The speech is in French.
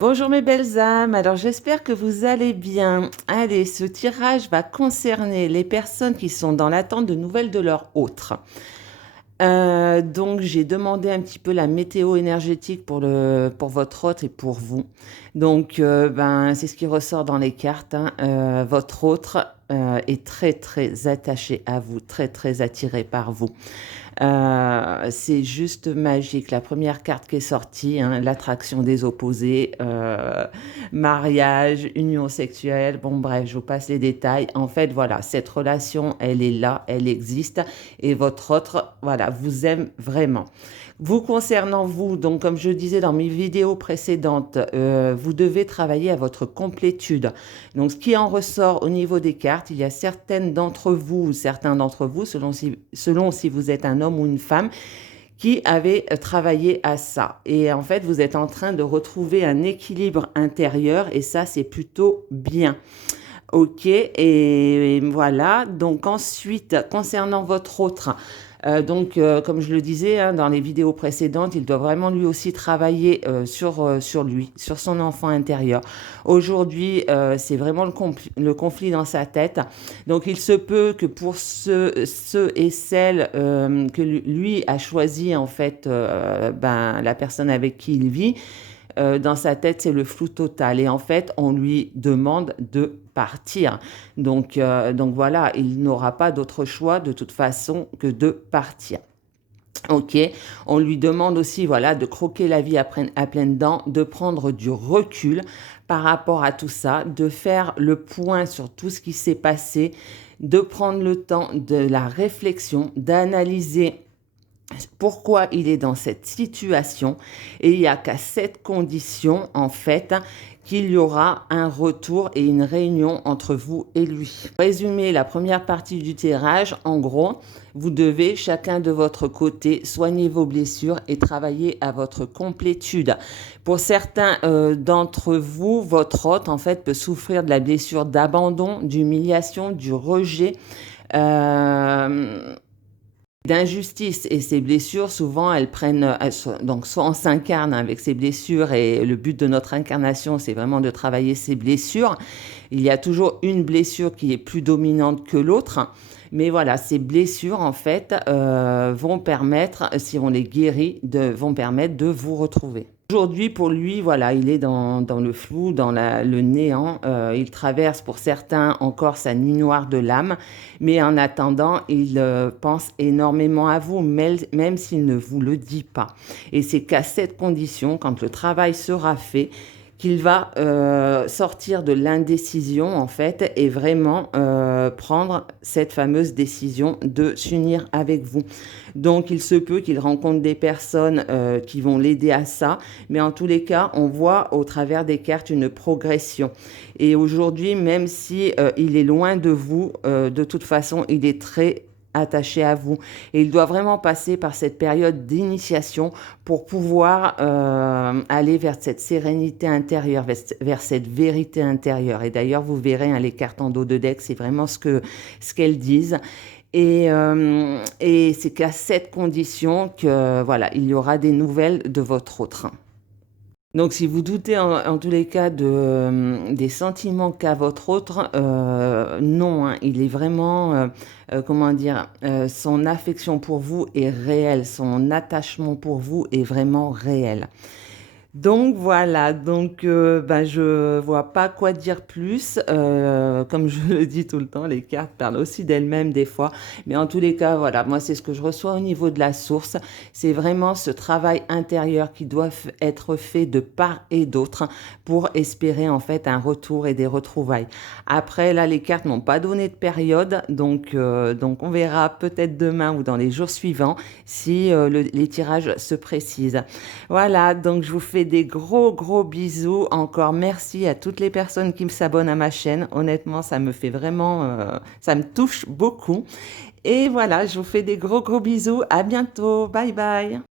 Bonjour mes belles âmes, alors j'espère que vous allez bien. Allez, ce tirage va concerner les personnes qui sont dans l'attente de nouvelles de leur autre. Donc j'ai demandé un petit peu la météo énergétique pour votre autre et pour vous. Donc c'est ce qui ressort dans les cartes, hein. Votre autre est très très attaché à vous, très très attiré par vous. C'est juste magique. La première carte qui est sortie, hein, l'attraction des opposés, mariage, union sexuelle, bon bref, je vous passe les détails. En fait, voilà, cette relation, elle est là, elle existe et votre autre, voilà, vous aime vraiment. Vous concernant vous, donc comme je disais dans mes vidéos précédentes, vous devez travailler à votre complétude. Donc ce qui en ressort au niveau des cartes, il y a certaines d'entre vous, ou certains d'entre vous, selon si vous êtes un homme ou une femme, qui avez travaillé à ça. Et en fait, vous êtes en train de retrouver un équilibre intérieur et ça, c'est plutôt bien. Ok, et voilà. Donc ensuite, concernant votre autre, comme je le disais, hein, dans les vidéos précédentes, il doit vraiment lui aussi travailler sur lui, sur son enfant intérieur. Aujourd'hui, c'est vraiment le conflit dans sa tête. Donc il se peut que pour ceux et celles que lui a choisi, en fait, la personne avec qui il vit, dans sa tête, c'est le flou total. Et en fait, on lui demande de partir. Donc voilà, il n'aura pas d'autre choix de toute façon que de partir. Ok, on lui demande aussi, voilà, de croquer la vie à pleines dents, de prendre du recul par rapport à tout ça, de faire le point sur tout ce qui s'est passé, de prendre le temps de la réflexion, d'analyser pourquoi il est dans cette situation et il n'y a qu'à cette condition en fait qu'il y aura un retour et une réunion entre vous et lui. Résumer la première partie du tirage, en gros, vous devez chacun de votre côté soigner vos blessures et travailler à votre complétude. Pour certains d'entre vous, votre hôte en fait peut souffrir de la blessure d'abandon, d'humiliation, du rejet. D'injustice et ces blessures, souvent, donc soit on s'incarne avec ces blessures et le but de notre incarnation, c'est vraiment de travailler ces blessures. Il y a toujours une blessure qui est plus dominante que l'autre. Mais voilà, ces blessures, en fait, vont permettre, si on les guérit, vont permettre de vous retrouver. Aujourd'hui, pour lui, voilà, il est dans le flou, dans le néant. Il traverse pour certains encore sa nuit noire de l'âme, mais en attendant, il pense énormément à vous, même s'il ne vous le dit pas. Et c'est qu'à cette condition, quand le travail sera fait, qu'il va sortir de l'indécision en fait et vraiment prendre cette fameuse décision de s'unir avec vous. Donc il se peut qu'il rencontre des personnes qui vont l'aider à ça, mais en tous les cas, on voit au travers des cartes une progression. Et aujourd'hui, même si il est loin de vous, de toute façon, il est très attaché à vous. Et il doit vraiment passer par cette période d'initiation pour pouvoir aller vers cette sérénité intérieure, vers cette vérité intérieure. Et d'ailleurs, vous verrez, hein, les cartes en dos de deck, c'est vraiment ce qu'elles disent. Et c'est qu'à cette condition que voilà, il y aura des nouvelles de votre autre. Donc, si vous doutez en tous les cas des sentiments qu'a votre autre, non, hein, il est vraiment, comment dire, son affection pour vous est réelle, son attachement pour vous est vraiment réel. Donc voilà, je vois pas quoi dire plus. Comme je le dis tout le temps, les cartes parlent aussi d'elles-mêmes des fois. Mais en tous les cas, voilà, moi c'est ce que je reçois au niveau de la source. C'est vraiment ce travail intérieur qui doit être fait de part et d'autre pour espérer en fait un retour et des retrouvailles. Après, là, les cartes n'ont pas donné de période, donc on verra peut-être demain ou dans les jours suivants si les tirages se précisent. Voilà, donc je vous fais des gros bisous. Encore merci à toutes les personnes qui s'abonnent à ma chaîne. Honnêtement, ça me fait vraiment, ça me touche beaucoup. Et voilà, je vous fais des gros bisous. À bientôt. Bye bye.